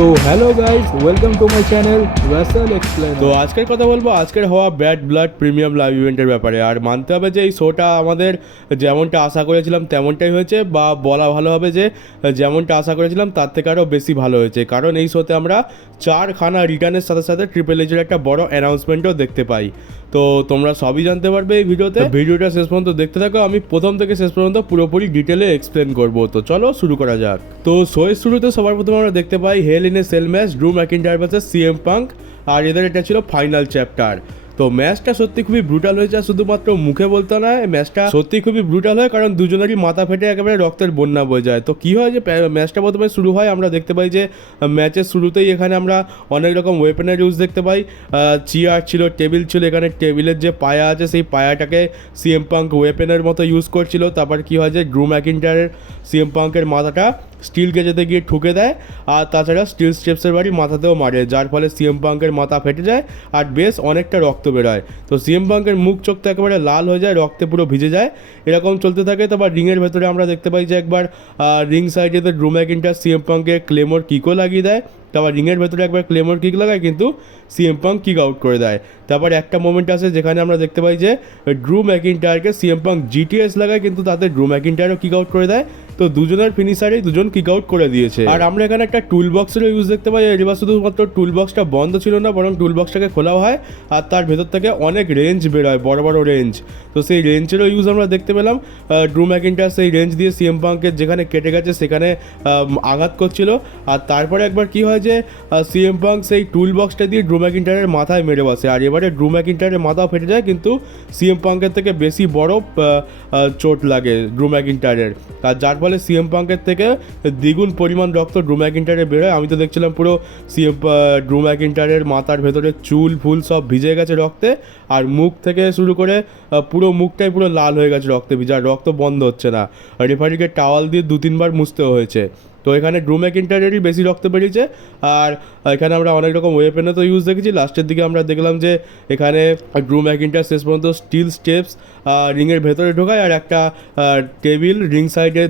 তো hello guys, welcome to my channel Rasel explain. তো আজকের কথা বলবো আজকের হওয়া ব্যাড ব্লাড প্রিমিয়াম লাইভ ইভেন্টের ব্যাপারে। আর মানতে হবে যে এই শোটা আমাদের যেমনটা আশা করেছিলাম তেমনটাই হয়েছে, বা বলা ভালো হবে যে যেমনটা আশা করেছিলাম তার থেকে আরও বেশি ভালো হয়েছে। কারণ এই শোতে আমরা 4খানা রিটার্নের সাথে সাথে ট্রিপল এইচের একটা বড় অ্যানাউন্সমেন্টও দেখতে পাই। তো তোমরা সবই জানতে পারবে এই ভিডিওটা শেষ পর্যন্ত দেখতে থাকো। আমি প্রথম থেকে শেষ পর্যন্ত পুরোপুরি ডিটেলে এক্সপ্লেন করবো। তো চলো শুরু করা যাক। তো শোয়ের শুরুতে সবার প্রথমে আমরা দেখতে পাই hell in a cell match, Drew McIntyre versus CM Punk. আর এদের এটা ছিল ফাইনাল চ্যাপ্টার। তো ম্যাচটা সত্যি খুবই ব্রুটাল হয়েছে, আর শুধুমাত্র মুখে বলতে নয়, ম্যাচটা সত্যি খুবই ব্রুটাল হয়, কারণ দুজনেরই মাথা ফেটে একেবারে রক্তের বন্যা বয়ে যায়। তো কী হয় যে ম্যাচটা প্রথমে শুরু হয়, আমরা দেখতে পাই যে ম্যাচের শুরুতেই এখানে আমরা অনেক রকম ওয়েপেনের ইউজ দেখতে পাই। চেয়ার ছিল, টেবিল ছিল, এখানে টেবিলের যে পায়া আছে সেই পায়াটাকে সিএম পাঙ্ক ওয়েপেনের মতো ইউজ করছিল। তারপর কী হয় যে ড্রু ম্যাকিন্টায়ারের সিএম পাঙ্কের মাথাটা স্টিল কেজেতে গিয়ে ঠুকে দেয়, আর তাছাড়া স্টিল স্টেপসের বাড়ি মাথাতেও মারে, যার ফলে সিএম পাঙ্কের মাথা ফেটে যায় আর বেশ অনেকটা রক্ত বেরোয়। তো সিএম পাঙ্কের মুখ চোখ তো একেবারে লাল হয়ে যায়, রক্তে পুরো ভিজে যায়। এরকম চলতে থাকে। তারপর রিংয়ের ভেতরে আমরা দেখতে পাই যে একবার রিং সাইডে ড্রু ম্যাকিন্টায়ার সিএম পাঙ্কে ক্লেমোর কিকও লাগিয়ে দেয়। তারপর রিংয়ের ভেতরে একবার ক্লেমোর কিক লাগায়, কিন্তু সিএম পাঙ্ক কিক আউট করে দেয়। তারপর একটা মোমেন্ট আছে যেখানে আমরা দেখতে পাই যে ড্রু ম্যাকিন্টায়ারকে সিএম পাঙ্ক জিটিএস লাগায়, কিন্তু তাতে ড্রু ম্যাকিন্টায়ারও কিক আউট করে দেয়। তো দুজনের ফিনিশারেই দুজন কিক আউট করে দিয়েছে। আর আমরা এখানে একটা টুল বক্সেরও ইউজ দেখতে পাই। এবার শুধুমাত্র টুল বক্সটা বন্ধ ছিল না, বরং টুল বক্সটাকে খোলাও হয়, আর তার ভেতর থেকে অনেক রেঞ্জ বেরোয়, বড় বড় রেঞ্জ। তো সেই রেঞ্জেরও ইউজ আমরা দেখতে পেলাম। ড্রু ম্যাকিন্টায়ার সেই রেঞ্জ দিয়ে সিএম পাঙ্কের যেখানে কেটে গেছে সেখানে আঘাত করছিল। আর তারপরে একবার কি হয় যে সিএম পাঙ্ক সেই টুল বক্সটা দিয়ে ড্রু ম্যাকিন্টায়ারের মাথায় মেরে বসে, আর এবারে ড্রু ম্যাকিন্টায়ারের মাথাও ফেটে যায়, কিন্তু সিএম পাঙ্কের থেকে বেশি বড় চোট লাগে ড্রু ম্যাকিন্টায়ারের। আর যার ফলে সিএম পাঙ্কের থেকে দ্বিগুণ পরিমাণ রক্ত ড্রু ম্যাকিন্টায়ারে বেরোয়। আমি তো দেখছিলাম পুরো ড্রু ম্যাকিন্টায়ারের মাথার ভেতরে চুল ফুল সব ভিজে গেছে রক্তে, আর মুখ থেকে শুরু করে পুরো মুখটাই পুরো লাল হয়ে গেছে রক্তে ভিজা, রক্ত বন্ধ হচ্ছে না। রেফারিকে টাওয়াল দিয়ে 2-3 বার মুছতেও হয়েছে। তো এখানে ড্রু ম্যাকিন্টায়ারেরই বেশি রক্ত বেরিয়েছে। আর এখানে আমরা অনেক রকম ওয়েপেনও তো ইউজ দেখেছি। লাস্টের দিকে আমরা দেখলাম যে এখানে ড্রু ম্যাকিন্টায়ার শেষ পর্যন্ত স্টিল স্টেপস রিংয়ের ভেতরে ঢোকায়, আর একটা টেবিল রিং সাইডে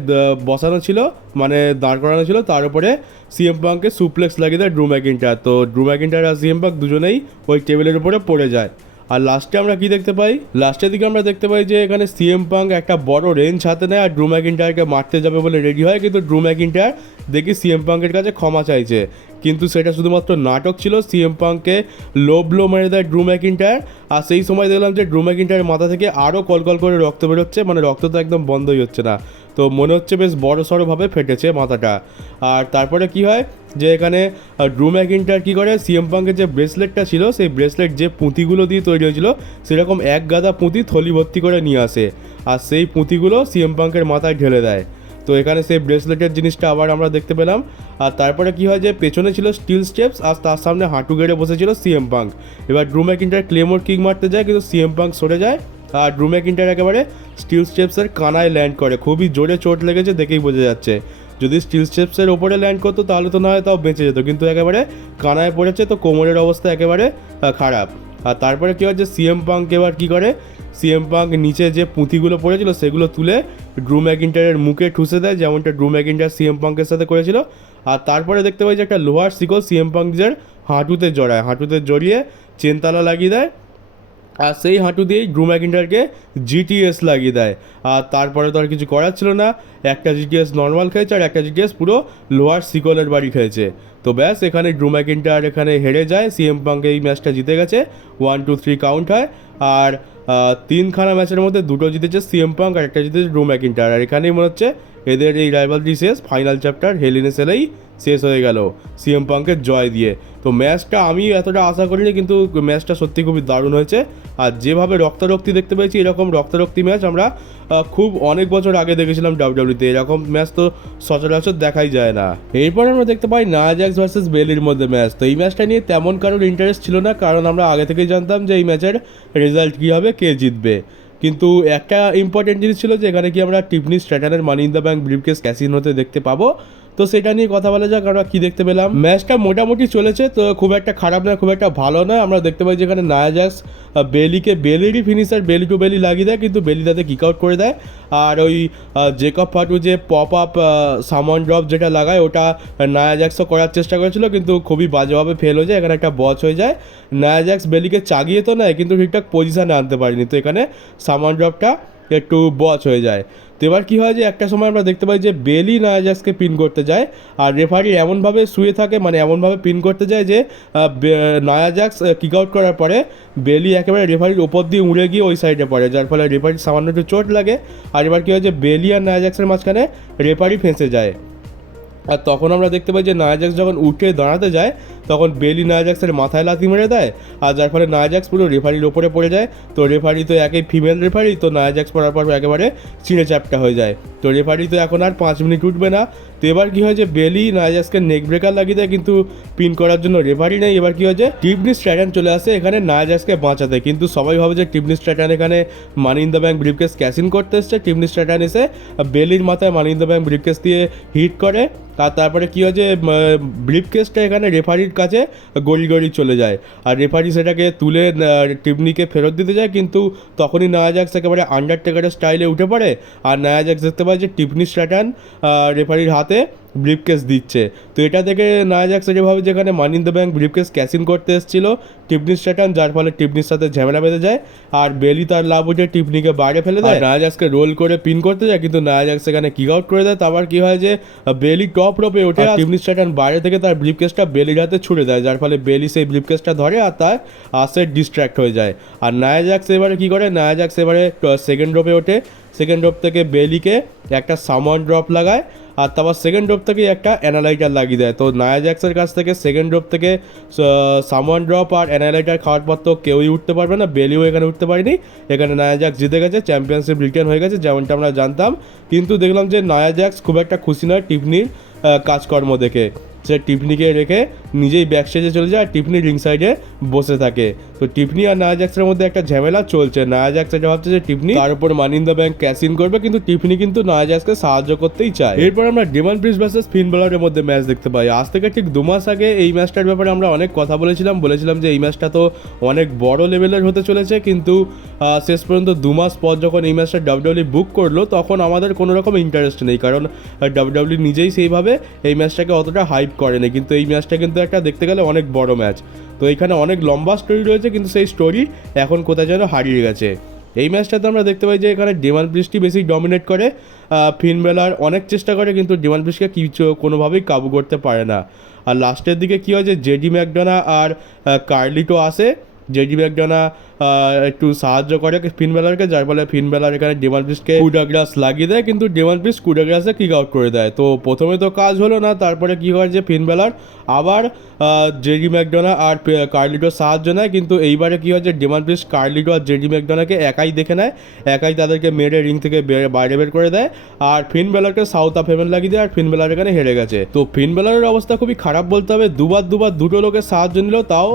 বসানো ছিল, মানে দাঁড় করানো ছিল, তার উপরে সিএম পাঙ্ককে সুপ্লেক্স লাগিয়ে দেয় ড্রু ম্যাকিন্টায়ার। তো ড্রু ম্যাকিন্টায়ার আর সিএম পাঙ্ক দুজনেই ওই টেবিলের উপরে পড়ে যায়। আর লাস্টে আমরা কি দেখতে পাই, লাস্টের দিকে আমরা দেখতে পাই যে এখানে সিএম পাঙ্ক একটা বড় রেঞ্জ হাতে নেয় আর ড্রু ম্যাকিন্টায়ারকে মারতে যাবে বলে রেডি হয়, কিন্তু ড্রু ম্যাকিন্টায়ার দেখি সিএম পাঙ্কের কাছে ক্ষমা চাইছে, কিন্তু সেটা শুধুমাত্র নাটক ছিল। সিএম পাঙ্ককে লো মেরে দেয় ড্রু ম্যাকিন্টায়ার। আর সেই সময় দেখলাম যে ড্রু ম্যাকিন্টায়ারের মাথা থেকে আরও কলকল করে রক্ত বেরোচ্ছে, মানে রক্ত তো একদম বন্ধই হচ্ছে না। তো মনে হচ্ছে বেশ বড় সড়োভাবে ফেটেছে মাথাটা। আর তারপরে কি হয় যে এখানে ড্রু ম্যাকিন্টায়ার কী করে, সিএম পাঙ্কের যে ব্রেসলেটটা ছিল সেই ব্রেসলেট যে পুঁতিগুলো দিয়ে তৈরি হয়েছিল সেরকম এক গাদা পুঁতি থলি ভর্তি করে নিয়ে আসে, আর সেই পুঁতিগুলো সিএম পাঙ্কের মাথায় ঢেলে দেয়। তো এখানে সেই ব্রেসলেটের জিনিসটা আবার আমরা দেখতে পেলাম। আর তারপরে কি হয় যে পেছনে ছিল স্টিল স্টেপস, আর তার সামনে হাঁটু গেড়ে বসেছিল সিএম পাঙ্ক। এবার ড্রু ম্যাকিন্টায়ার ক্লেমোর কিক মারতে যায়, কিন্তু সিএম পাঙ্ক সরে যায়, আর ড্রু ম্যাকিন্টায়ার একেবারে স্টিল স্টেপসের কানায় ল্যান্ড করে। খুবই জোরে চোট লেগেছে, দেখেই বোঝা যাচ্ছে। যদি স্টিল স্টেপসের ওপরে ল্যান্ড করতো তাহলে তো না হয় তাও বেঁচে যেত, কিন্তু একেবারে কানায় পড়েছে, তো কোমরের অবস্থা একেবারে খারাপ। আর তারপরে কী হয় যে সিএম পাঙ্ক এবার কী করে, সিএম পাঙ্ক নিচে যে পুঁতিগুলো পড়েছিল সেগুলো তুলে ড্রু ম্যাকিন্টায়ারের মুখে ঠুসে দেয়, যেমনটা ড্রু ম্যাকিন্টায়ার সিএম পাঙ্কের সাথে করেছিল। আর তারপরে দেখতে পাই যে একটা লোহার শিকল সিএম পাঙ্কের হাঁটুতে জড়ায়, হাঁটুতে জড়িয়ে চেনতালা লাগিয়ে দেয়, আর সেই হাঁটু দিয়েই ড্রু ম্যাকিন্টায়ারকে জিটিএস লাগিয়ে দেয়। আর তারপরে তো আর কিছু করার ছিল না, একটা জিটিএস নর্মাল খেয়েছে আর একটা জিটিএস পুরো লোহার শিকলের বাড়ি খেয়েছে। তো ব্যাস এখানে ড্রু ম্যাকিন্টায়ার এখানে হেরে যায়, সিএম পাঙ্ক এই ম্যাচটা জিতে গেছে, 1-2-3 কাউন্ট হয়। আর 3খানা ম্যাচের মধ্যে 2টো জিতেছে সিএম পাঙ্ক আর একটা জিতেছে ড্রু ম্যাকিন্টায়ার। আর এখানেই মনে হচ্ছে এদের এই রাইভালরি শেষ, final chapter hell in a সেলেই শেষ হয়ে গেল সিএম পাঙ্কের জয় দিয়ে। তো ম্যাচটা আমি এতটা আশা করিনি, কিন্তু ম্যাচটা সত্যি খুবই দারুণ হয়েছে। আর যেভাবে রক্তারক্তি দেখতে পেয়েছি, এরকম রক্তারক্তি ম্যাচ আমরা খুব অনেক বছর আগে দেখেছিলাম ডাব্লিউডাব্লিউতে, এরকম ম্যাচ তো সচরাচর দেখাই যায় না। এরপর আমরা দেখতে পাই নায়া জ্যাক্স ভার্সেস বেলির মধ্যে ম্যাচ। তো এই ম্যাচটা নিয়ে তেমন কারোর ইন্টারেস্ট ছিল না, কারণ আমরা আগে থেকেই জানতাম যে এই ম্যাচের রেজাল্ট কী হবে, কে জিতবে। কিন্তু একটা ইম্পর্টেন্ট জিনিস ছিল যে এখানে কি আমরা টিফনি স্ট্র্যাটনের money in the bank briefcase ক্যাসিনোতে দেখতে পাবো। তো সেটা নিয়ে কথা বলা যাক আমরা কী দেখতে পেলাম। ম্যাচটা মোটামুটি চলেছে, তো খুব একটা খারাপ নয়, খুব একটা ভালো নয়। আমরা দেখতে পাই যেখানে নায়া জ্যাক্স বেলিরই ফিনিশার বেলি টু বেলি লাগিয়ে দেয়, কিন্তু বেলি তাতে কিক আউট করে দেয়। আর ওই জেকব ফাটু যে পপ আপ সামন ড্রপ যেটা লাগায় ওটা নায়া জ্যাক্সও করার চেষ্টা করেছিল, কিন্তু খুবই বাজেভাবে ফেল হয়ে যায়। এখানে একটা বচ হয়ে যায়, নায়া জ্যাক্স বেলিকে চাগিয়ে তো নেয় কিন্তু ঠিকঠাক পজিশানে আনতে পারেনি, তো এখানে সামন ড্রপটা একটু বচ হয়ে যায়। তো এবার কী হয় যে একটা সময় আমরা দেখতে পাই যে বেলি নায়া জ্যাক্সকে পিন করতে যায়, আর রেফারি এমনভাবে শুয়ে থাকে, মানে এমনভাবে পিন করতে যায় যে নায়া জ্যাক্স কিক আউট করার পরে বেলি একেবারে রেফারির ওপর দিয়ে উড়ে গিয়ে ওই সাইডে পড়ে, যার ফলে রেফারির সামান্য একটু চোট লাগে। আর এবার কী হয় যে বেলি আর নায়া জ্যাক্সের মাঝখানে রেফারি ফেঁসে যায়। আর তখন আমরা দেখতে পাই যে নায়া জ্যাক্স যখন উঠে দাঁড়াতে যায় তখন বেলি নায়া জ্যাক্সের মাথায় লাথি মেরে দেয়, আর যার ফলে নায়া জ্যাক্স পুরো রেফারির ওপরে পড়ে যায়। তো রেফারি তো একই ফিমেল রেফারি, তো নায়া জ্যাক্স পড়ার পর একেবারে চিঁড়ে চ্যাপটা হয়ে যায়। তো রেফারি তো এখন আর 5 মিনিট উঠবে না। তো এবার কী হয় যে বেলি নায়া জ্যাক্সকে নেক ব্রেকার লাগিয়ে দেয়, কিন্তু পিন করার জন্য রেফারি নেই। এবার কী হয় যে টিফনি স্ট্র্যাটন চলে আসে এখানে নায়া জ্যাক্সকে বাঁচাতে, কিন্তু সবাই ভাবে যে টিফনি স্ট্র্যাটন এখানে money in the bank briefcase cash in করতে এসছে। টিফনি স্ট্র্যাটন এসে বেলির মাথায় money in the bank briefcase দিয়ে হিট করে, আর তারপরে কী হয় যে ব্রিফকেসটা এখানে রেফারির কাছে গড়ি চলে যায়, আর রেফারি সেটাকে তুলে টিফনিকে ফেরত দিতে যায়, কিন্তু তখনই নায়া জ্যাক্স একেবারে আন্ডারটেকারের স্টাইলে উঠে পড়ে, আর নায়া জ্যাক্স দেখতে পায় যে টিফনি স্ট্র্যাটন রেফারির হাতে ব্রিফকেস দিচ্ছে। তো এটা দেখে নায়া জ্যাক্স যেভাবে যেখানে money in the bank briefcase cash in করতে এসেছিল টিফনি স্ট্র্যাটন, যার ফলে টিফনির সাথে ঝামেলা বেঁধে যায়, আর বেলি তার লাভ উঠে টিফনিকে বাইরে ফেলে দেয়। নায়া জ্যাক্সকে রোল করে পিন করতে যায়, কিন্তু নায়া জ্যাক্স এখানে কিক আউট করে দেয়। তারপর কী হয় যে বেলি টপ রোপে ওঠে, আর টিফনি স্ট্র্যাটন বাইরে থেকে তার ব্রিফকেসটা বেলির হাতে ছুড়ে দেয়, যার ফলে বেলি সেই ব্রিফকেসটা ধরে আর তার আসে ডিস্ট্র্যাক্ট হয়ে যায়। আর নায়া জ্যাক্স এবারে কী করে, নায়া জ্যাক্স এবারে সেকেন্ড রোপে ওঠে, সেকেন্ড রোপ থেকে বেলিকে একটা সামন ড্রপ লাগায়, আর তারপর সেকেন্ড ড্রপ থেকে একটা অ্যানালাইটার লাগিয়ে দেয়। তো নায়া জ্যাক্সের কাছ থেকে সেকেন্ড ড্রপ থেকে সামন ড্রপ আর অ্যানালাইটার খাওয়ার পর তো কেউই উঠতে পারবে না, বেলিও এখানে উঠতে পারেনি। এখানে নায়া জ্যাক্স জিতে গেছে, চ্যাম্পিয়নশিপ রিটার্ন হয়ে গেছে, যেমনটা আমরা জানতাম। কিন্তু দেখলাম যে নায়া জ্যাক্স খুব একটা খুশি নয় টিফনির কাজকর্ম দেখে, সে টিফনিকে রেখে নিজেই ব্যাক স্টেজে চলে যায়, আর টিফনি রিং সাইডে বসে থাকে। তো টিফনি আর নায়া জ্যাক্সের মধ্যে একটা ঝামেলা চলছে। নায়া জ্যাক্স এটা ভাবছে যে টিফনি তার উপর money in the bank cash in করবে, কিন্তু টিফনি কিন্তু নায়া জ্যাক্সকে সাহায্য করতেই চায়। এরপর আমরা ডেমন প্রিস্ট ভার্সেস ফিন বালারের মধ্যে ম্যাচ দেখতে পাই। আজ থেকে ঠিক 2 মাস আগে এই ম্যাচটার ব্যাপারে আমরা অনেক কথা বলেছিলাম যে এই ম্যাচটা তো অনেক বড় লেভেলের হতে চলেছে, কিন্তু শেষ পর্যন্ত 2 মাস পর যখন এই ম্যাচটা ডাব্লিউডাব্লিউ বুক করলো তখন আমাদের কোনো রকম ইন্টারেস্ট নেই, কারণ ডাব্লিউডাব্লিউ নিজেই সেইভাবে এই ম্যাচটাকে অতটা হাইপ করেনি। কিন্তু এই ম্যাচটা কিন্তু একটা দেখতে গেলে অনেক বড় ম্যাচ। তো এখানে অনেক লম্বা স্টোরি রয়েছে, কিন্তু সেই স্টোরি এখন কোথায় যেন হারিয়ে গেছে। এই ম্যাচটাতে আমরা দেখতে পাই যে এখানে ডেমন প্রিস্টই বেশি ডমিনেট করে, ফিন বেলার অনেক চেষ্টা করে, কিন্তু ডেমন প্রিস্টকে কিছু কোনোভাবেই কাবু করতে পারে না। আর লাস্টের দিকে কী হয় যে জেডি ম্যাকডোনা আর কার্লিটো আসে, জেডি ম্যাকডোনা একটু সাহায্য করে ফিন বেলারকে, যার ফলে ফিন বেলার এখানে ডেমন প্রিস্টকে কুডাগ্রাস লাগিয়ে দেয়, কিন্তু ডেমন প্রিস্ট কুডাগ্রাসে কিক আউট করে দেয়। তো প্রথমে তো কাজ হলো না, তারপরে কী হয় যে ফিন বেলার আবার জেডি ম্যাকডোনা আর কার্লিটোর সাহায্য নেয়, কিন্তু এইবারে কী হয় যে ডেমন প্রিস্ট কার্লিটো আর জেডি ম্যাকডোনাকে একাই দেখে নেয়, একাই তাদেরকে মেরে রিং থেকে বাইরে বের করে দেয়, আর ফিন বেলারকে সাউথ অফ হেভেন লাগিয়ে দেয়, আর ফিন বেলার এখানে হেরে গেছে। তো ফিন বেলারের অবস্থা খুবই খারাপ বলতে হবে, দুবার দুটো লোকের সাহায্য নিলেও তাও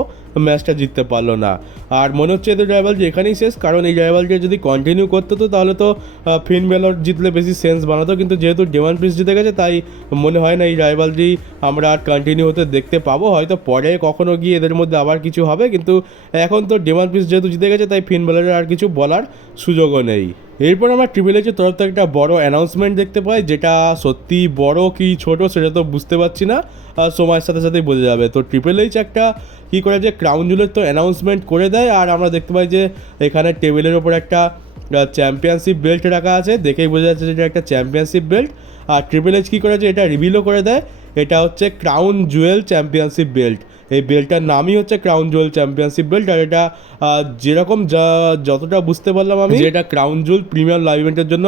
ম্যাচটা জিততে পারলো না। আর মনে হচ্ছে এদের রাইভালরি এখানেই শেষ, কারণ এই রাইভালরি যদি কন্টিনিউ করতে তো তাহলে তো ফিন বেলার জিতলে বেশি সেন্স বানাতো, কিন্তু যেহেতু ডেমন প্রিস্ট জিতে গেছে তাই মনে হয় না এই রাইভালরি আমরা আর কন্টিনিউ হতে দেখতে পাবো। হয়তো পরে কখনো গিয়ে এদের মধ্যে আবার কিছু হবে, কিন্তু এখন তো ডেমন প্রিস্ট যেহেতু জিতে গেছে তাই ফিন বেলারের আর কিছু বলার সুযোগও নেই। এরপর আমরা ট্রিপল এইচের তরফ থেকে একটা বড় অ্যানাউন্সমেন্ট দেখতে পাই, যেটা সত্যি বড় কি ছোট সেটা তো বুঝতে পারছি না, সময়ের সাথে সাথেই বোঝা যাবে। তো ট্রিপল এইচ একটা কী করে যে ক্রাউন জুয়েলের তো অ্যানাউন্সমেন্ট করে দেয়, আর আমরা দেখতে পাই যে এখানে টেবিলের ওপর একটা চ্যাম্পিয়নশিপ বেল্ট রাখা আছে, দেখেই বোঝা যাচ্ছে যে এটা একটা চ্যাম্পিয়নশিপ বেল্ট। আর ট্রিপল এইচ কী করে যে এটা রিভিলও করে দেয়, এটা হচ্ছে ক্রাউন জুয়েল চ্যাম্পিয়নশিপ বেল্ট। এই বেল্টটার নামই হচ্ছে ক্রাউন জুয়েল চ্যাম্পিয়নশিপ বেল্ট, আর এটা যেরকম যতটা বুঝতে পারলাম আমি, যে এটা ক্রাউন জুয়েল প্রিমিয়াম লাইভ ইভেন্টের জন্য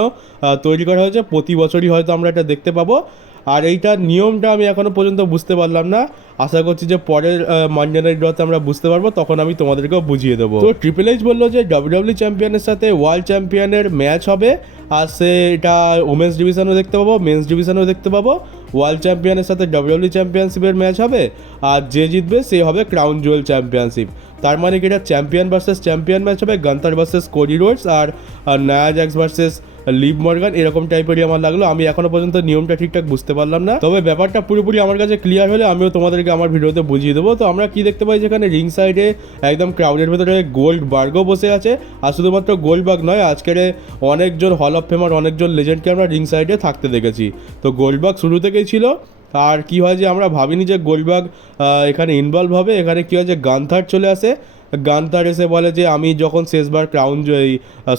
তৈরি করা হয়েছে, প্রতি বছরই হয়তো আমরা এটা দেখতে পাবো। আর এইটার নিয়মটা আমি এখনও পর্যন্ত বুঝতে পারলাম না, আশা করছি যে পরের মানডে নাইট ড্রতে আমরা বুঝতে পারবো, তখন আমি তোমাদেরকেও বুঝিয়ে দেবো। তো ট্রিপল এইচ বললো যে ডাব্লিউডাব্লিউ চ্যাম্পিয়নের সাথে ওয়ার্ল্ড চ্যাম্পিয়নের ম্যাচ হবে, আর সে এটা ওমেন্স ডিভিশনও দেখতে পাবো, মেন্স ডিভিশনও দেখতে পাবো। ওয়ার্ল্ড চ্যাম্পিয়নের সাথে ডাব্লিউডাব্লিউ চ্যাম্পিয়নশিপের ম্যাচ হবে, আর যে জিতবে সে হবে ক্রাউন জুয়েল চ্যাম্পিয়নশিপ। তার মানে কি এটা চ্যাম্পিয়ন ভার্সেস চ্যাম্পিয়ন ম্যাচ হবে, গান্তার ভার্সেস কোডি রোডস, আর নায়া জ্যাক্স ভার্সেস লিভ মর্গান এরকম টাইপেরই আমার লাগলো। আমি এখনো পর্যন্ত নিয়মটা ঠিকঠাক বুঝতে পারলাম না, তবে ব্যাপারটা পুরোপুরি আমার কাছে ক্লিয়ার হলে আমিও তোমাদেরকে আমার ভিডিওতে বুঝিয়ে দেবো। তো আমরা কি দেখতে পাই যেখানে রিং সাইডে একদম ক্রাউডের ভেতরে গোল্ডবার্গও বসে আছে। আর শুধুমাত্র গোল্ডবার্গ নয়, আজকের অনেকজন হল অফ ফেমার, অনেকজন লেজেন্ডকে আমরা রিং সাইডে থাকতে দেখেছি। তো গোল্ডবার্গ শুরু থেকেই ছিল। আর কি হয় যে আমরা ভাবিনি যে গোল্ডবার্গ এখানে ইনভলভ হবে। এখানে কি হয় যে গান্থার চলে আসে। গান্থার এসে বলে যে আমি যখন শেষবার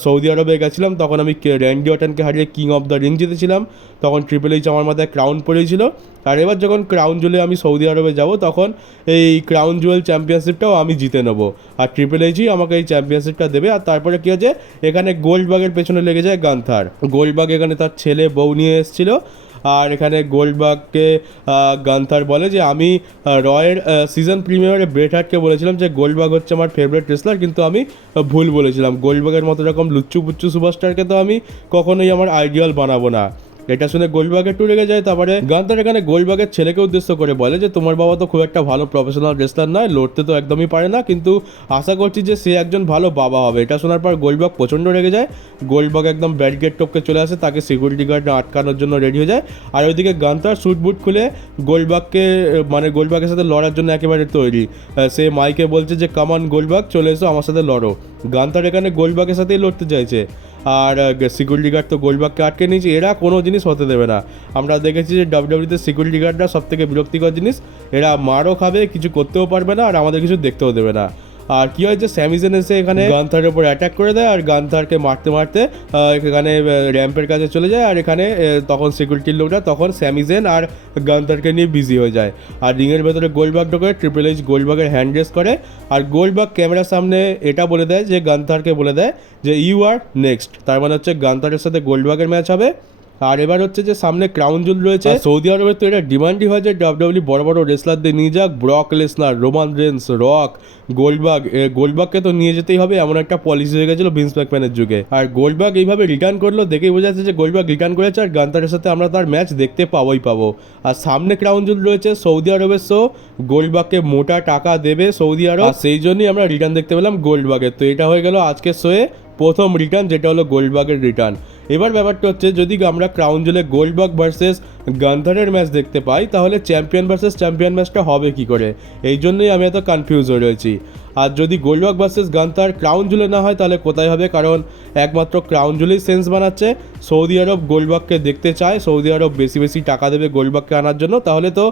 সৌদি আরবে গেছিলাম তখন আমি র্যান্ডি অর্টনকে হারিয়ে কিং অফ দ্য রিং জিতেছিলাম, তখন ট্রিপল এইচ আমার মাথায় ক্রাউন পড়েছিল। আর এবার যখন ক্রাউন জুয়েলে আমি সৌদি আরবে যাব তখন এই ক্রাউন জুয়েল চ্যাম্পিয়নশিপটাও আমি জিতে নেবো, আর ট্রিপল এইচই আমাকে এই চ্যাম্পিয়নশিপটা দেবে। আর তারপরে কী হয়েছে, এখানে গোল্ডবার্গের পেছনে লেগে যায় গান্থার। গোল্ডবার্গ এখানে তার ছেলে বউ নিয়ে এসেছিলো। আর এখানে গোল্ডবার্গকে গান্থার বলে যে আমি রয়ের সিজন প্রিমিয়ারে ব্রেট হার্টকে বলেছিলাম যে গোল্ডবার্গ হচ্ছে আমার ফেভারিট রেসলার, কিন্তু আমি ভুল বলেছিলাম। গোল্ডবার্গের মতো এরকম লুচ্চু পুচ্চু সুপারস্টারকে তো আমি কখনোই আমার আইডিয়াল বানাবো না। এটা শুনে গোল্ডবার্গ একটু রেগে যায়। তারপরে গান্থার এখানে গোল্ডবার্গের ছেলেকে উদ্দেশ্য করে বলে যে তোমার বাবা তো খুব একটা ভালো প্রফেশনাল রেসলার নয়, লড়তে তো একদমই পারে না, কিন্তু আশা করছি যে সে একজন ভালো বাবা হবে। এটা শোনার পর গোল্ডবার্গ প্রচণ্ড রেগে যায়। গোল্ডবার্গ একদম ব্যারিকেড টপকে চলে আসে, তাকে সিকিউরিটি গার্ড আটকানোর জন্য রেডি হয়ে যায়। আর ওইদিকে গান্থার স্যুট বুট খুলে গোল্ডবার্গের সাথে লড়ার জন্য একেবারে তৈরি। সে মাইকে বলছে যে কামান গোল্ডবার্গ, চলে এসো আমার সাথে লড়ো। গান্থার এখানে গোল্ডবার্গের সাথেই লড়তে চাইছে, আর সিকিউরিটি গার্ড তো গোল্ডবার্গকে আটকে নিয়েছে। এরা কোনো জিনিস হতে দেবে না। আমরা দেখেছি যে ডাব্লিউডাব্লিউতে সিকিউরিটি গার্ডরা সব থেকে বিরক্তিকর জিনিস। এরা মারও খাবে, কিছু করতেও পারবে না, আর আমাদের কিছু দেখতেও দেবে না। আর কি হয় যে স্যামিজেন এসে এখানে গান্থারের উপর অ্যাটাক করে দেয়, আর গান্থারকে মারতে মারতে এখানে র্যাম্পের কাছে চলে যায়। আর এখানে তখন সিকিউরিটির লোকরা তখন স্যামিজেন আর গান্থারকে নিয়ে বিজি হয়ে যায়। আর রিংয়ের ভেতরে গোল্ডবার্গ ঢোকে, ট্রিপল এইচ গোল্ডবার্গের হ্যান্ড রেস করে। আর গোল্ডবার্গ ক্যামেরার সামনে এটা বলে দেয় যে গান্থারকে বলে দেয় যে ইউ আর নেক্সট। তার মানে হচ্ছে গান্থারের সাথে গোল্ডবার্গের ম্যাচ হবে। আর এবার হচ্ছে যে সামনে ক্রাউন জুয়েল রয়েছে। সৌদি আরবে তো এটা ডিমান্ডই হয় যে ডাব্লিউডাব্লিউ বড় বড় রেসলারদের নিয়ে যাক, Brock Lesnar, Roman Reigns, Rock, গোল্ডবার্গকে তো নিয়ে যেতেই হবে, এমন একটা পলিসি হয়ে গেছিলো ভিন্স ম্যাকম্যানের যুগে। আর গোল্ডবার্গ এইভাবে রিটার্ন করলো, দেখেই বোঝা যাচ্ছে যে গোল্ডবার্গ রিটার্ন করেছে, আর গান্থারের সাথে আমরা তার ম্যাচ দেখতে পাবো। আর সামনে ক্রাউন জুয়েল রয়েছে, সৌদি আরবের শো, গোল্ডবার্গকে মোটা টাকা দেবে সৌদি আরব, সেই জন্যই আমরা রিটার্ন দেখতে পেলাম গোল্ডবার্গের। তো এটা হয়ে গেল আজকের শোয়ে প্রথম রিটার্ন, যেটা হলো গোল্ডবার্গের রিটার্ন। এবার ব্যাপারটা হচ্ছে যদি আমরা ক্রাউন জুয়েলে গোল্ডবার্গ ভার্সেস গান্থারের ম্যাচ দেখতে পাই, তাহলে চ্যাম্পিয়ন ভার্সেস চ্যাম্পিয়ন ম্যাচটা হবে কি করে, এই জন্যই আমি এত কনফিউজ হয়ে রয়েছি। আর যদি গোল্ডবার্গ ভার্সেস গান্থার ক্রাউন জুয়েলে না হয় তাহলে কোথায় হবে, কারণ একমাত্র ক্রাউন জুয়েলেই সেন্স বানাচ্ছে। সৌদি আরব গোল্ডবার্গকে দেখতে চায়, সৌদি আরব বেশি বেশি টাকা দেবে গোল্ডবার্গকে আনার জন্য, তাহলে তো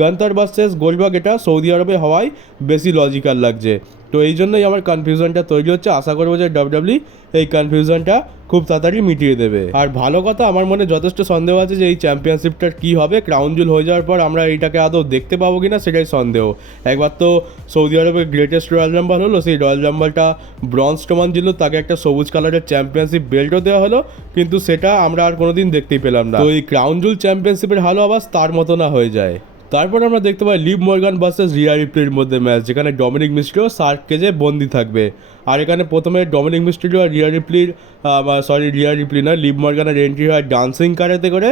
গান্থার ভার্সেস গোল্ডবার্গ এটা সৌদি আরবে হওয়াই বেশি লজিক্যাল লাগছে। তো এই জন্যই আমার কনফিউশনটা তৈরি হচ্ছে। আশা করবো যে ডাব্লিউডাব্লিউ এই কনফিউশনটা খুব তাড়াতাড়ি মিটিয়ে দেবে। আর ভালো কথা, আমার মনে যথেষ্ট সন্দেহ আছে যে এই চ্যাম্পিয়নশিপটার কী হবে। ক্রাউন জুয়েল হয়ে যাওয়ার পর আমরা এইটাকে আদৌ দেখতে পাবো কি না সেটাই সন্দেহ। একবার তো সৌদি আরবের গ্রেটেস্ট রয়্যাল রাম্বল হলো, সেই রয়্যাল রাম্বলটা ব্রন স্ট্রোমান ছিল, তাকে একটা সবুজ কালারের চ্যাম্পিয়নশিপ বেল্টও দেওয়া হলো, কিন্তু সেটা আমরা আর কোনোদিন দেখতেই পেলাম না। তো এই ক্রাউন জুয়েল চ্যাম্পিয়নশিপের ভালো আওয়াজ তার মতো না হয়ে যায়। তারপর আমরা দেখতে পাই লিভ মর্গান ভার্সেস রিয়া রিপ্লির মধ্যে ম্যাচ, যেখানে ডমিনিক মিস্ট্রিও শার্ক কেজে বন্দি থাকবে। আর এখানে প্রথমে ডমিনিক মিস্ট্রিও আর রিয়া রিপ্লি না, লিভ মর্গানের এন্ট্রি হয় ডান্সিং কারেতে করে।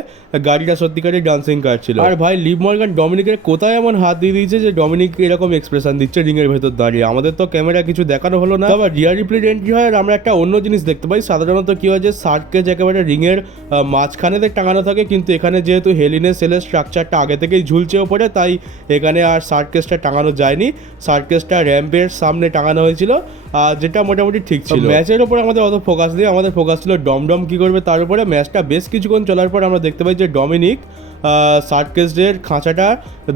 গাড়িটা সত্যিকারের ডান্সিং কার ছিল। আর ভাই লিভ মর্গান ডমিনিকের কোথায় এমন হাত দিয়ে দিয়েছে যে ডমিনিক এরকম এক্সপ্রেশন দিচ্ছে রিংয়ের ভেতর দাঁড়িয়ে। আমাদের তো ক্যামেরা কিছু দেখানো হলো না। আবার রিয়া রিপ্লির এন্ট্রি হয়, আর আমরা একটা অন্য জিনিস দেখতে পাই। সাধারণত কি হয় যে শার্ক কেজ একেবারে রিংয়ের মাঝখানেতে টাঙানো থাকে, কিন্তু এখানে যেহেতু হেলিনে সেলের স্ট্রাকচারটা আগে থেকেই ঝুলছে ওপরে, তাই এখানে আর সার্কেসটা টাঙানো যায়নি। সার্কেসটা র্যাম্পের সামনে টাঙানো হয়েছিল, যেটা মোটামুটি ঠিক ছিল। ম্যাচের ওপর আমাদের অত ফোকাস নেই, আমাদের ফোকাস ছিল ডমডম কী করবে তার উপরে। ম্যাচটা বেশ কিছুক্ষণ চলার পর আমরা দেখতে পাই যে ডমিনিক সার্কেসের খাঁচাটা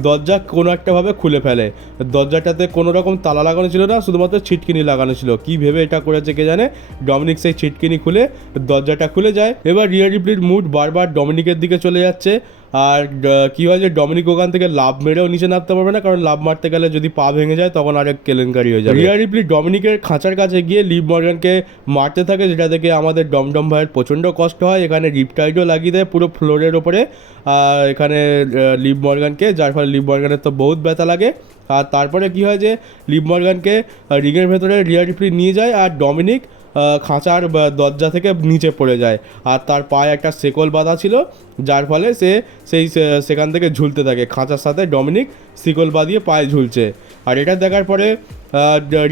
দরজা কোনো একটাভাবে খুলে ফেলে। দরজাটাতে কোনো রকম তালা লাগানো ছিল না, শুধুমাত্র ছিটকিনি লাগানো ছিল। কী ভেবে এটা করেছে কে জানে। ডমিনিক সেই ছিটকিনি খুলে দরজাটা খুলে যায়। এবার রিয়া রিপ্লির মুড বারবার ডমিনিকের দিকে চলে যাচ্ছে। আর কী হয় যে ডমিনিক ওখান থেকে লাভ মেরেও নিচে নামতে পারবে না, কারণ লাভ মারতে গেলে যদি পা ভেঙে যায় তখন আরেক কেলেঙ্কারি হয়ে যায়। রিয়া রিপ্লি ডমিনিকের খাঁচার কাছে গিয়ে লিভ মর্গানকে মারতে থাকে, যেটা থেকে আমাদের ডমডম ভাইয়ের প্রচণ্ড কষ্ট হয়। এখানে রিপটাইডও লাগিয়ে দেয় পুরো ফ্লোরের ওপরে এখানে লিভ মর্গানকে, যার ফলে লিভ মর্গানের তো বহুত ব্যথা লাগে। আর তারপরে কী হয় যে লিভ মর্গানকে রিংয়ের ভেতরে রিয়া রিপ্লি নিয়ে যায়, আর ডমিনিক খাঁচার দরজা থেকে নিচে পড়ে যায়। আর তার পায়ে একটা শেকল বাঁধা ছিল, যার ফলে সেখান থেকে ঝুলতে থাকে। খাঁচার সাথে ডমিনিক শিকল বাঁধিয়ে পায়ে ঝুলছে। আর এটা দেখার পরে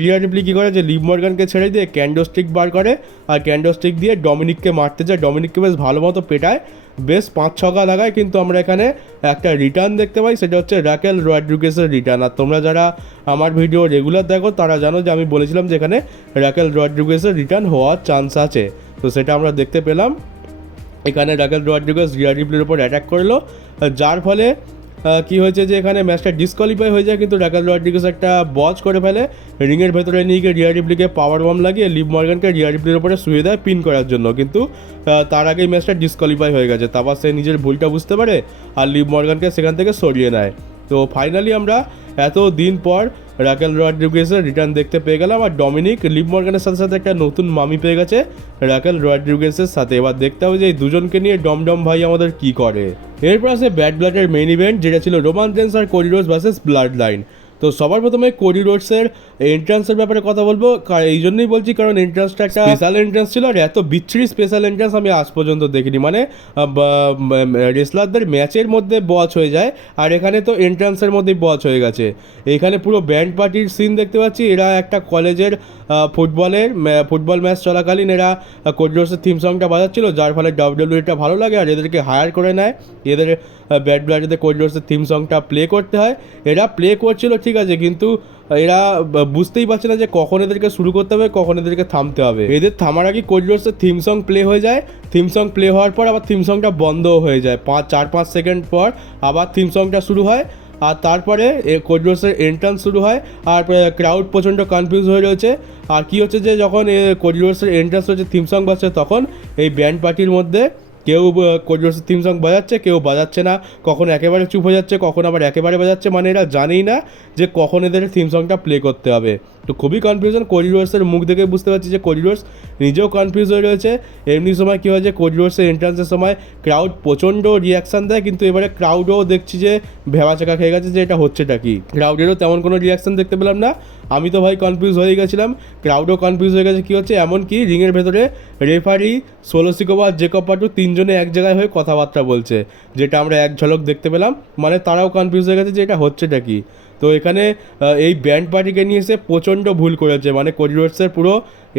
রিয়া রিপ্লি কী করে যে লিভ মর্গানকে ছেড়ে দিয়ে ক্যান্ডোস্টিক বার করে আর ক্যান্ডোস্টিক দিয়ে ডমিনিককে মারতে যায়, ডমিনিককে বেশ ভালো মতো পেটায়, বেশ 5-6 লাগায়, কিন্তু আমরা এখানে একটা রিটার্ন দেখতে পাই, সেটা হচ্ছে রাকেল রড্রিগেজের রিটার্ন। আর তোমরা যারা আমার ভিডিও রেগুলার দেখো তারা জানো যে আমি বলেছিলাম যে এখানে রাকেল রড্রিগেজের রিটার্ন হওয়ার চান্স আছে, তো সেটা আমরা দেখতে পেলাম। এখানে রাকেল রড্রিগেজ রিয়া রিপ্লির উপর অ্যাটাক করলো, যার ফলে কি হয়েছে যে এখানে ম্যাচটা ডিসকোয়ালিফাই হয়ে যায়, কিন্তু রাকেল রড্রিগেজ একটা বচ করে ফেলে, রিংয়ের ভেতরে নিয়ে গিয়ে রিয়া রিপ্লিকে পাওয়ার বম লাগিয়ে লিভ মর্গানকে রিয়া রিপ্লির উপরে শুয়ে দেয় পিন করার জন্য, কিন্তু তার আগেই ম্যাচটা ডিসকোয়ালিফাই হয়ে গেছে। তারপর সে নিজের ভুলটা বুঝতে পারে আর লিভ মর্গানকে সেখান থেকে সরিয়ে নেয়। তো ফাইনালি আমরা এত দিন পর রাকেল রড্রিগেজের রিটার্ন দেখতে পেয়ে গেলাম, আর ডমিনিক লিভ মর্গানের সাথে সাথে একটা নতুন মামি পেয়ে গেছে রাকেল রড্রিগেজের সাথে। এবার দেখতে হবে যে এই দুজনকে নিয়ে ডমডম ভাই আমাদের কি করে। এরপর আছে ব্যাড ব্লাডের মেইন ইভেন্ট, যেটা ছিল রোমান রেন্স আর Cody Rhodes versus Bloodline. তো সবার প্রথমে কোডি রোডসের এন্ট্রান্সের ব্যাপারে কথা বলবো, এই জন্যই বলছি কারণ এন্ট্রান্সটা একটা স্পেশাল এন্ট্রান্স ছিল, আর এত বিচ্ছিরি স্পেশাল এন্ট্রান্স আমি আজ পর্যন্ত দেখিনি। মানে রেসলারদের ম্যাচের মধ্যে বচ হয়ে যায়, আর এখানে তো এন্ট্রান্সের মধ্যেই বচ হয়ে গেছে। এখানে পুরো ব্যান্ড পার্টির সিন দেখতে পাচ্ছি, এরা একটা কলেজের ফুটবল ম্যাচ চলাকালীন এরা কোডি রোডসের থিম সংটা বাজাচ্ছিল, যার ফলে ডাব্লিউডাব্লিউইটা ভালো লাগে আর এদেরকে হায়ার করে নেয়, এদের ব্যাড ব্লাডের কোডি রোডসের থিম সংটা প্লে করতে হয়। এরা প্লে করছিল ঠিক আছে, কিন্তু এরা বুঝতেই পারছে না যে কখন এদেরকে শুরু করতে হবে, কখন এদেরকে থামতে হবে। এদের থামার আগে কোডি রোডসের থিম সং প্লে হয়ে যায়, থিম সং প্লে হওয়ার পর আবার থিম সংটা বন্ধও হয়ে যায়, 4-5 সেকেন্ড পর আবার থিম সংটা শুরু হয়, আর তারপরে কোডি রোডসের এন্ট্রান্স শুরু হয়, আর ক্রাউড প্রচণ্ড কনফিউজ হয়ে রয়েছে। আর কি হচ্ছে যে যখন কোডি রোডসের এন্ট্রান্স হচ্ছে থিম সং বাজছে, তখন এই ব্যান্ড পার্টির মধ্যে কেউ কোডি রোডসের থিম সং বাজাচ্ছে, কেউ বাজাচ্ছে না, কখন একেবারে চুপ হয়ে যাচ্ছে, কখন আবার একেবারে বাজাচ্ছে, মানে এরা জানেই না যে কখন এদের থিম সংটা প্লে করতে হবে। তো খুবই কনফিউশন, কোডি রোডসের মুখ দেখে বুঝতে পারছি যে কোডি রোডস নিজেও কনফিউজ হয়ে রয়েছে। এমনি সময় কী হয় যে কোডি রোডসের এন্ট্রান্সের সময় ক্রাউড প্রচণ্ড রিয়াকশান দেয়, কিন্তু এবারে ক্রাউডও দেখছি যে ভেবাচাকা খেয়ে গেছে যে এটা হচ্ছেটা কি। ক্রাউডেরও তেমন কোনো রিয়াকশান দেখতে পেলাম না, আমি তো ভাই কনফিউজ হয়ে গেছিলাম, ক্রাউডও কনফিউজ হয়ে গেছে কী হচ্ছে। এমনকি রিংয়ের ভেতরে রেফারি, সোলো সিকোভা আর জেকব পাটু তিনজনে এক জায়গায় হয়ে কথাবার্তা বলছে, যেটা আমরা এক ঝলক দেখতে পেলাম, মানে তারাও কনফিউজ হয়ে গেছে যে এটা হচ্ছেটা কি। তো এখানে এই ব্যান্ড পার্টিকে নিয়ে এসে প্রচণ্ড ভুল করেছে, মানে কোডি রোডসের পুরো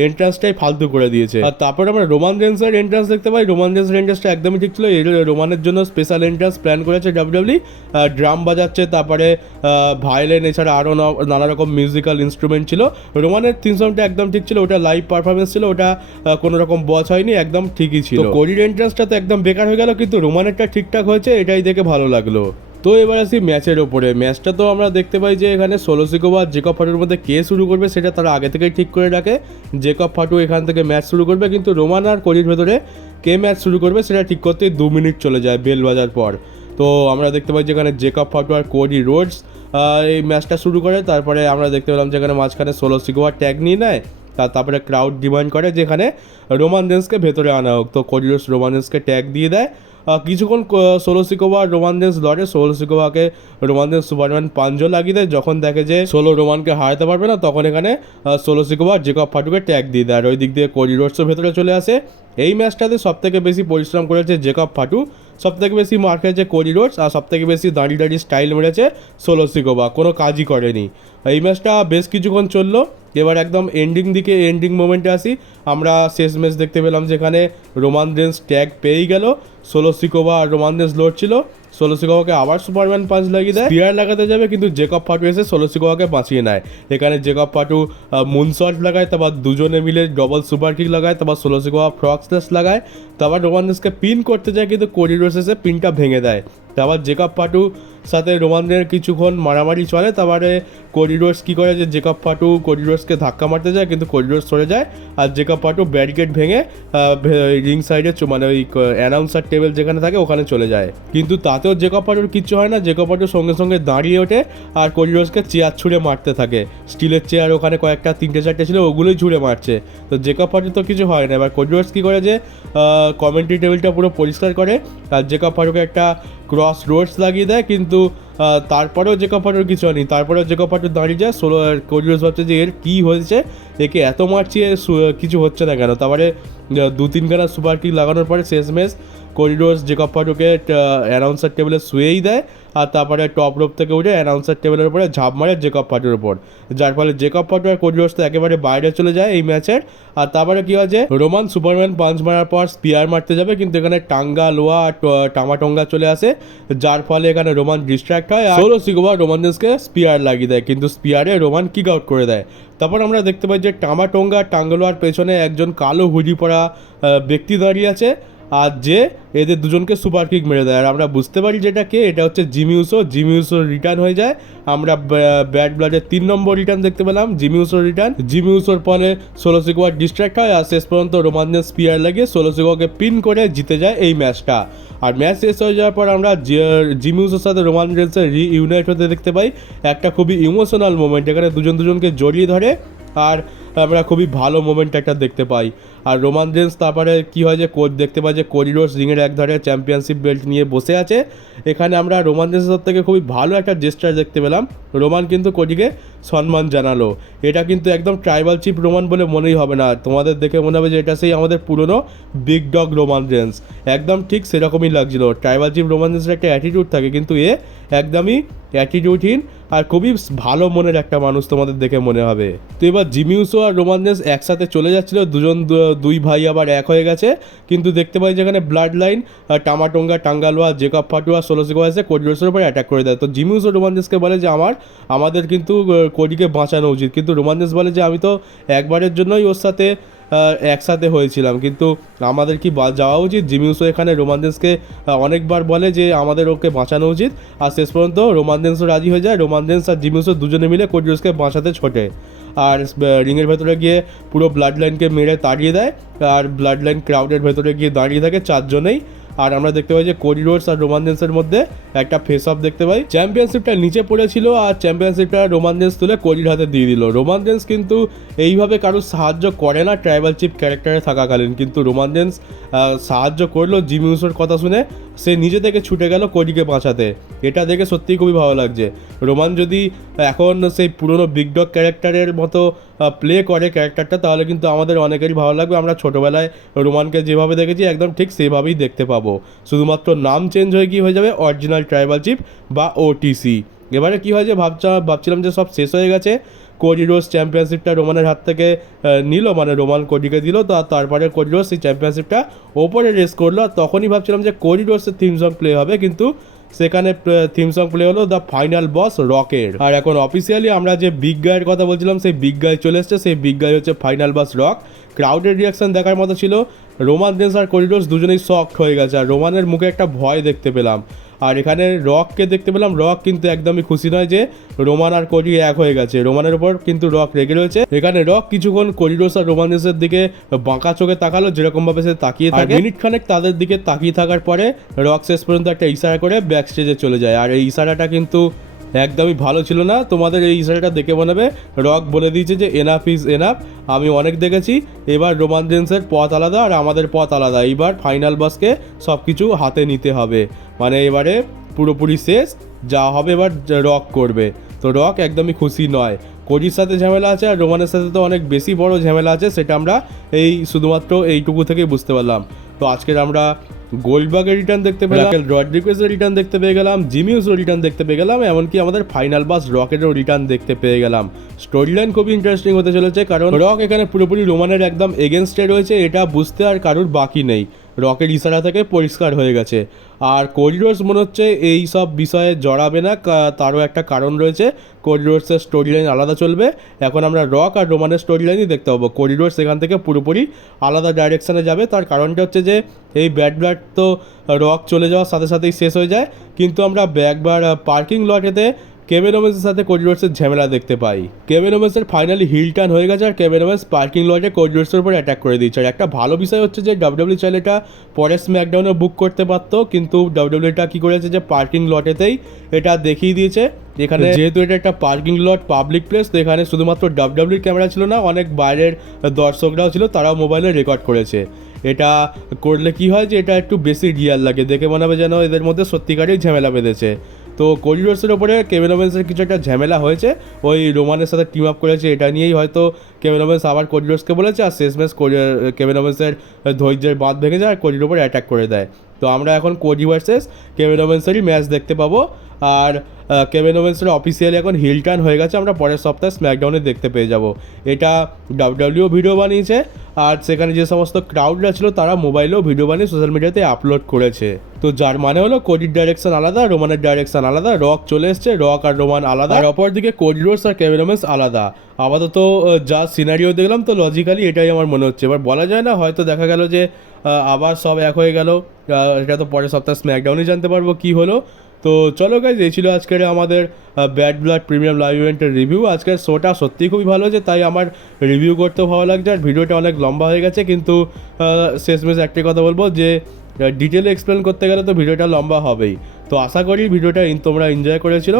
এন্ট্রান্সটাই ফালতু করে দিয়েছে। আর তারপর আমরা রোমান রেন্সের এন্ট্রান্স দেখতে পাই, রোমান রেন্সের এন্ট্রান্সটা একদমই ঠিক ছিল, রোমানের জন্য স্পেশাল এন্ট্রান্স প্ল্যান করেছে ডাব্লিউডাব্লিউই, ড্রাম বাজাচ্ছে, তারপরে ভায়োলিন, এছাড়া আরও নানা রকম মিউজিক্যাল ইনস্ট্রুমেন্ট ছিল। রোমানের থিম সংটা একদম ঠিক ছিল, ওটা লাইভ পারফরমেন্স ছিল, ওটা কোনো রকম বচ হয়নি, একদম ঠিকই ছিল। কোডির এন্ট্রান্সটা তো একদম বেকার হয়ে গেল, কিন্তু রোমানেরটা ঠিকঠাক হয়েছে, এটাই দেখে ভালো লাগলো। তো এবার আসি ম্যাচের ওপরে। ম্যাচটা তো আমরা দেখতে পাই যে এখানে সোলো সিকোভা আর জেকব পাটুর মধ্যে কে শুরু করবে সেটা তারা আগে থেকেই ঠিক করে রাখে, জেকব পাটু এখান থেকে ম্যাচ শুরু করবে, কিন্তু রোমান আর কোডির ভেতরে কে ম্যাচ শুরু করবে সেটা ঠিক করতেই 2 মিনিট চলে যায় বেল বাজার পর। তো আমরা দেখতে পাই যেখানে জেকব পাটু আর কোডি রোডস এই ম্যাচটা শুরু করে, তারপরে আমরা দেখতে পেলাম যেখানে মাঝখানে সোলো সিকোভা ট্যাগ নিয়ে নেয়, তারপরে ক্রাউড ডিমান্ড করে যেখানে রোমান রেন্সকে ভেতরে আনা হোক, তো কোডি রোডস রোমান রেন্সকে ট্যাগ দিয়ে দেয়। কিছুক্ষণ সোলো সিকোভা আর রোমান রেন্স লড়ে, সোলো সিকোভাকে রোমান রেন্স সুপারম্যান পাঞ্জও লাগিয়ে দেয়, যখন দেখে যে সোলো রোমানকে হারাতে পারবে না তখন এখানে সোলো সিকোভা আর জেকব পাটুকে ট্যাগ দিয়ে দেয়, আর ওই দিক দিয়ে কোডি রোডসও ভেতরে চলে আসে। এই ম্যাচটাতে সবথেকে বেশি পরিশ্রম করেছে জেকব পাটু, সবথেকে বেশি মার খেয়েছে কোডি রোডস, আর সবথেকে বেশি দাঁড়িয়ে স্টাইল মেরেছে সোলো সিকোভা, কোনো কাজই করেনি। এই ম্যাচটা বেশ কিছুক্ষণ চললো, এবার একদম এন্ডিং মোমেন্টে আসি। আমরা শেষ ম্যাচ দেখতে পেলাম যেখানে রোমান রেন্স ট্যাগ পেয়েই গেল, সোলো সিকোভা আর রোমান রেন্স লড়ছিল, সোলো সিকোভাকে আবার সুপারম্যান পাঞ্চ লাগিয়ে দেয়, স্পিয়ার লাগাতে যাবে কিন্তু জেকব পাটু এসে সোলো সিকোভাকে বাঁচিয়ে নেয়। এখানে জেকব পাটু মুনশট লাগায়, তারপর দুজনে মিলে ডবল সুপার কিক লাগায়, তারপর সোলো সিকোভা ফ্রগ স্ল্যাশ লাগায়, তারপর রোমান রেন্সকে পিন করতে যায় কিন্তু কোডি রোডস এসে পিনটা ভেঙে দেয়। তারপর জেকব পাটু সাথে রোমানদের কিছুক্ষণ মারামারি চলে, তারপরে কোডি রোডস কী করে যে জেকব পাটু কোডি রোডসকে ধাক্কা মারতে যায়, কিন্তু কোডি রোডস সরে যায়, আর জেকব পাটু ব্যারিকেড ভেঙে রিং সাইডে মানে ওই অ্যানাউন্সার টেবিল যেখানে থাকে ওখানে চলে যায়, কিন্তু তাতেও জেকব পাটুর কিচ্ছু হয় না। জেকব পাটু সঙ্গে সঙ্গে দাঁড়িয়ে ওঠে আর কোডি রোডসকে চেয়ার ছুঁড়ে মারতে থাকে, স্টিলের চেয়ার ওখানে কয়েকটা 3-4টে ছিল, ওগুলোই ছুঁড়ে মারছে, তো জেকব পাটুর তো কিছু হয় না। এবার কোডি রোডস কী করে যে কমেন্ট্রি টেবিলটা পুরো পরিষ্কার করে আর জেকব পাটুকে একটা ক্রস রোডস লাগিয়ে দেয়, কিন্তু তারপরেও জেকব পাটুর কিছু হয়নি, তারপরেও জেকব পাটু দাঁড়িয়ে যায়। সোলো কোডি রোডস ভাবছে যে এর কী হয়েছে, একে এত মারছি কিছু হচ্ছে না কেন। তারপরে 2-3 খানা সুপার কিক লাগানোর পরে শেষ ম্যাচ করিডোর্স জেকব ফাটুকে অ্যানাউন্সার টেবিলে শুয়েই দেয়, আর তারপরে টপ রোপ থেকে উঠে অ্যানাউন্সার টেবিলের উপরে ঝাঁপ মারে জেকব ফাটুর উপর, যার ফলে জেকব ফাটু আর করিডোর্স তো একেবারে বাইরে চলে যায় এই ম্যাচের। আর তারপরে কী হয় যে রোমান সুপারম্যান পাঞ্চ মারার পর স্পিয়ার মারতে যাবে, কিন্তু এখানে টাঙ্গা লোয়া আর টামাটঙ্গা চলে আসে, যার ফলে এখানে রোমান ডিস্ট্র্যাক্ট হয় আর সোলো সিকোবা রোমান রেন্সকে স্পিয়ার লাগিয়ে দেয়, কিন্তু স্পিয়ারে রোমান কিক আউট করে দেয়। তারপর আমরা দেখতে পাই যে টামাটঙ্গা টাঙ্গলোয়ার পেছনে একজন কালো হুডি পরা ব্যক্তি দাঁড়িয়ে আছে, আর যে এদের দুজনকে সুপার কিক মেরে দেয়। আর আমরা বুঝতে পারি যেটা কে, এটা হচ্ছে Jimmy Uso. Jimmy Uso return হয়ে যায়, আমরা ব্যাড ব্লাডের 3 নম্বর রিটার্ন দেখতে পেলাম, জিমি উসোর রিটার্ন। জিমি উসোর ফলে সোলো সিকোয়া ডিস্ট্র্যাক্ট হয়, আর শেষ পর্যন্ত রোমান রেন্স স্পিয়ার লাগিয়ে সোলো সিকোয়াকে পিন করে জিতে যায় এই ম্যাচটা। আর ম্যাচ শেষ হয়ে যাওয়ার পর আমরা জিমি উসোর সাথে রোমান রেন্সের রিইউনাইট হতে দেখতে পাই, একটা খুবই ইমোশনাল মোমেন্ট, এখানে দুজনকে জড়িয়ে ধরে, আর আমরা খুবই ভালো মোমেন্ট একটা দেখতে পাই। আর রোমান রেন্স তারপরে কী হয় যে দেখতে পাই যে করিডোর্স রিংয়ের এক ধারে চ্যাম্পিয়নশিপ বেল্ট নিয়ে বসে আছে। এখানে আমরা রোমান রেন্সের থেকে খুবই ভালো একটা জেস্টার দেখতে পেলাম, রোমান কিন্তু কোডিকে সম্মান জানালো। এটা কিন্তু একদম ট্রাইবাল চিফ রোমান বলে মনেই হবে না, তোমাদের দেখে মনে হবে যে এটা সেই আমাদের পুরনো বিগ ডগ রোমান রেন্স, একদম ঠিক সেরকমই লাগছিল। ট্রাইবাল চিফ রোমান রেন্সের একটা অ্যাটিটিউড থাকে, কিন্তু এ একদমই অ্যাটিটিউডহীন আর খুবই ভালো মনের একটা মানুষ তোমাদের দেখে মনে হবে। তো এবার জিমি উসো আর রোমান রেন্স একসাথে চলে যাচ্ছিল, দুই ভাই আবার এক হয়ে গেছে, কিন্তু দেখতে পাই যেখানে Bloodline Tama Tonga Tanga Loa Jacob Fatu Solo Sikoa এসে কোডিরোসের উপরে অ্যাটাক করে দেয়। তো জিমি উসো রোমান রেন্সকে বলে যে আমাদের কিন্তু কোডিকে বাঁচানো উচিত, কিন্তু রোমান রেন্স বলে যে আমি তো একবারের জন্যই ওর সাথে একসাথে হয়েছিলাম, কিন্তু আমাদের কি যাওয়া উচিত। জিমি উসো এখানে রোমান রেন্সকে অনেকবার বলে যে আমাদের ওকে বাঁচানো উচিত, আর শেষ পর্যন্ত রোমান রেন্সও রাজি হয়ে যায়। রোমান রেন্স আর জিমি উসো দুজনে মিলে কোডিরোসকে বাঁচাতে ছোটে, আর রিংয়ের ভেতরে গিয়ে পুরো ব্লাড লাইনকে মেরে তাড়িয়ে দেয়, আর ব্লাড লাইন ক্রাউডের ভেতরে গিয়ে দাঁড়িয়ে থাকে চারজনেই। আর আমরা দেখতে পাই যে করিডোর্স আর রোমান রেন্সের মধ্যে একটা ফেস অফ দেখতে পাই। চ্যাম্পিয়নশিপটা নিচে পড়েছিল, আর চ্যাম্পিয়নশিপটা রোমান রেন্স তুলে কোডির হাতে দিয়ে দিল। রোমান রেন্স কিন্তু এইভাবে কারোর সাহায্য করে না ট্রাইবাল চিফ ক্যারেক্টারে থাকাকালীন, কিন্তু রোমান রেন্স সাহায্য করলো জিমি উসোর কথা শুনে, সে নিজে থেকে ছুটে গেল কোডিকে বাঁচাতে। এটা দেখে সত্যিই খুবই ভালো লাগছে। রোমান যদি এখন সেই পুরনো বিগ ডগ ক্যারেক্টারের মতো প্লে করে ক্যারেক্টারটা, তাহলে কিন্তু আমাদের অনেকেরই ভালো লাগবে। আমরা ছোটোবেলায় রোমানকে যেভাবে দেখেছি একদম ঠিক সেভাবেই দেখতে পাবো, শুধুমাত্র নাম চেঞ্জ হয়ে কি হয়ে যাবে অরিজিনাল ট্রাইবাল চিফ বা ওটিসি। এবারে কী হয় যে ভাবছিলাম যে সব শেষ হয়ে গেছে, কোডিরোস চ্যাম্পিয়নশিপটা রোমানের হাত থেকে নিল, মানে রোমান কোডিকে দিল, তো তারপরে কোডিরোস সেই চ্যাম্পিয়নশিপটা ওপরে রেস করলো। আর তখনই ভাবছিলাম যে কোডিরোসের থিম সং প্লে হবে, কিন্তু সেখানে থিম সং প্লে হলো দ্য ফাইনাল বস রকের। আর এখন অফিসিয়ালি আমরা যে বিগ গাইয়ের কথা বলছিলাম সেই বিগ গাই চলে এসছে, সেই বিগ গাই হচ্ছে ফাইনাল বস রক। ক্রাউডের রিয়াকশন দেখার মতো ছিল, রোমান রেন্স আর করিডোর্স দুজনেই শকড হয়ে গেছে, আর রোমানের মুখে একটা ভয় দেখতে পেলাম। আর এখানে রককে দেখতে পেলাম, রক কিন্তু একদমই খুশি নয় যে রোমান আর কোডি এক হয়ে গেছে, রোমানের উপর কিন্তু রক রেগে রয়েছে। এখানে রক কিছুক্ষণ করিডোর্স আর রোমান রেন্সের দিকে বাঁকা চোখে তাকালো, যেরকমভাবে সে তাকিয়ে থাকে। মিনিট খানেক তাদের দিকে তাকিয়ে থাকার পরে রক শেষ পর্যন্ত একটা ইশারা করে ব্যাক স্টেজে চলে যায়, আর এই ইশারাটা কিন্তু একদমই ভালো ছিল না। তোমাদের এই ইশারাটা দেখে মনে হবে রক বলে দিয়েছে যে এনাফ ইজ এনাফ, আমি অনেক দেখেছি, এবার রোমান রেন্সের পথ আলাদা আর আমাদের পথ আলাদা, এইবার ফাইনাল বসকে সব কিছু হাতে নিতে হবে, মানে এবারে পুরোপুরি শেষ, যা হবে এবার রক করবে। তো রক একদমই খুশি নয়, কোডির সাথে ঝামেলা আছে আর রোমানের সাথে তো অনেক বেশি বড় ঝামেলা আছে, সেটা আমরা শুধুমাত্র এইটুকু থেকেই বুঝতে পারলাম। তো আজকের আমরা গোল্ডবার্গের রিটার্ন দেখতে পেলাম, রড্রিগেজের রিটার্ন দেখতে পেয়ে গেলাম, জিমি উসোর রিটার্ন দেখতে পেয়ে গেলাম, এমনকি আমাদের ফাইনাল বস রকেরও রিটার্ন দেখতে পেয়ে গেলাম। স্টোরি লাইন খুবই ইন্টারেস্টিং হতে চলেছে, কারণ রক এখানে পুরোপুরি রোমানের একদম এগেনস্টে রয়েছে, এটা বুঝতে আর কারুর বাকি নেই, রকের ইশারা থেকে পরিষ্কার হয়ে গেছে। আর করিডোর্স মনে হচ্ছে এই সব বিষয়ে জড়াবে না, তারও একটা কারণ রয়েছে, করিডোর্সের স্টোরি লাইন আলাদা চলবে। এখন আমরা রক আর রোমানের স্টোরি লাইনই দেখতে পাবো, করিডোর্স এখান থেকে পুরোপুরি আলাদা ডাইরেকশানে যাবে। তার কারণটা হচ্ছে যে এই ব্যাড ব্লাড তো রক চলে যাওয়ার সাথে সাথেই শেষ হয়ে যায়, কিন্তু আমরা একবার পার্কিং লটেতে কেভিন ওমেন্সের সাথে করিডোর্সের ঝামেলা দেখতে পাই। কেভিন ওমেন্সের ফাইনালি হিল টার্ন হয়ে গেছে, আর কেভিন ওমেন্স পার্কিং লটে করিডোর্সের উপর অ্যাটাক করে দিচ্ছে। আর একটা ভালো বিষয় হচ্ছে যে ডাব্লিউডাব্লিউ চাইলে এটা পরে স্ম্যাকডাউনে বুক করতে পারতো, কিন্তু ডাব্লিউডাব্লিউটা কী করেছে যে পার্কিং লটেতেই এটা দেখিয়ে দিয়েছে। এখানে যেহেতু এটা একটা পার্কিং লট পাবলিক প্লেস, তো এখানে শুধুমাত্র ডাব্লিউডাব্লিউর ক্যামেরা ছিল না, অনেক বাইরের দর্শকরাও ছিল, তারাও মোবাইলে রেকর্ড করেছে। এটা করলে কি হয় যে এটা একটু বেশি রিয়াল লাগে, দেখে মনে হবে যেন এদের মধ্যে সত্যিকারই ঝামেলা বেঁধেছে। তো করিডোর্সের ওপরে কেভিন ওমেন্সের কিছু একটা ঝামেলা হয়েছে, ওই রোমানের সাথে টিম আপ করেছে, এটা নিয়েই হয়তো কেভিন ওমেন্স আবার করিডোর্সকে বলেছে, আর শেষমেশ কেভিন ওমেন্সের ধৈর্যের বাঁধ ভেঙে যায় আর করিডোর ওপরে অ্যাটাক করে দেয়। তো আমরা এখন কোডি ভার্সেস কেভিন ওভেন্সেরই ম্যাচ দেখতে পাবো। আর কেভিন ওভেন্সের অফিসিয়ালি এখন হিল টার্ন হয়ে গেছে, আমরা পরের সপ্তাহে স্ম্যাকডাউনে দেখতে পেয়ে যাব। এটা ডাব্লিউডাব্লিউ ভিডিও বানিয়েছে, আর সেখানে যে সমস্ত ক্রাউডরা ছিল তারা মোবাইলেও ভিডিও বানিয়ে সোশ্যাল মিডিয়াতে আপলোড করেছে। তো যার মানে হলো কোডির ডাইরেকশন আলাদা, রোমানের ডাইরেকশন আলাদা, রক চলে এসছে, রক আর রোমান আলাদা, আর অপরদিকে কোডি রোডস আর কেভিন ওভেন্স আলাদা। আপাতত যা সিনারিও দেখলাম তো লজিক্যালি এটাই আমার মনে হচ্ছে। এবার বলা যায় না, হয়তো দেখা গেল যে আবার সব এক হয়ে গেল, এটা তো পরের সপ্তাহে স্ম্যাকডাউনে জানতে পারবো কী হলো। তো চলো গাইজ, এই ছিল আজকের আমাদের ব্যাড ব্লাড প্রিমিয়াম লাইভ ইভেন্টের রিভিউ। আজকের শোটা সত্যিই খুবই ভালো হয়েছে, তাই আমার রিভিউ করতেও ভালো লাগছে। আর ভিডিওটা অনেক লম্বা হয়ে গেছে, কিন্তু শেষমেশ একটাই কথা বলবো যে ডিটেলে এক্সপ্লেন করতে গেলে তো ভিডিওটা লম্বা হবেই। তো আশা করি ভিডিওটা তোমরা এনজয় করেছিল।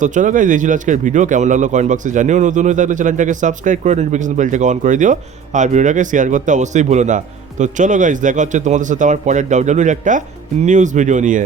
তো চলো গাইজ, এই ছিল আজকের ভিডিও। কেমন লাগলো কমেন্ট বক্সে জানিও। নতুন হয়ে থাকলে চ্যানেলটাকে সাবস্ক্রাইব করে নোটিফিকেশন বেলটাকে অন করে দিও, আর ভিডিওটাকে শেয়ার করতে অবশ্যই ভুলো না। তো চলো গাইজ, দেখা হচ্ছে তোমাদের সাথে আমার পরের ডাব্লিউডাব্লিউর একটা নিউজ ভিডিও নিয়ে।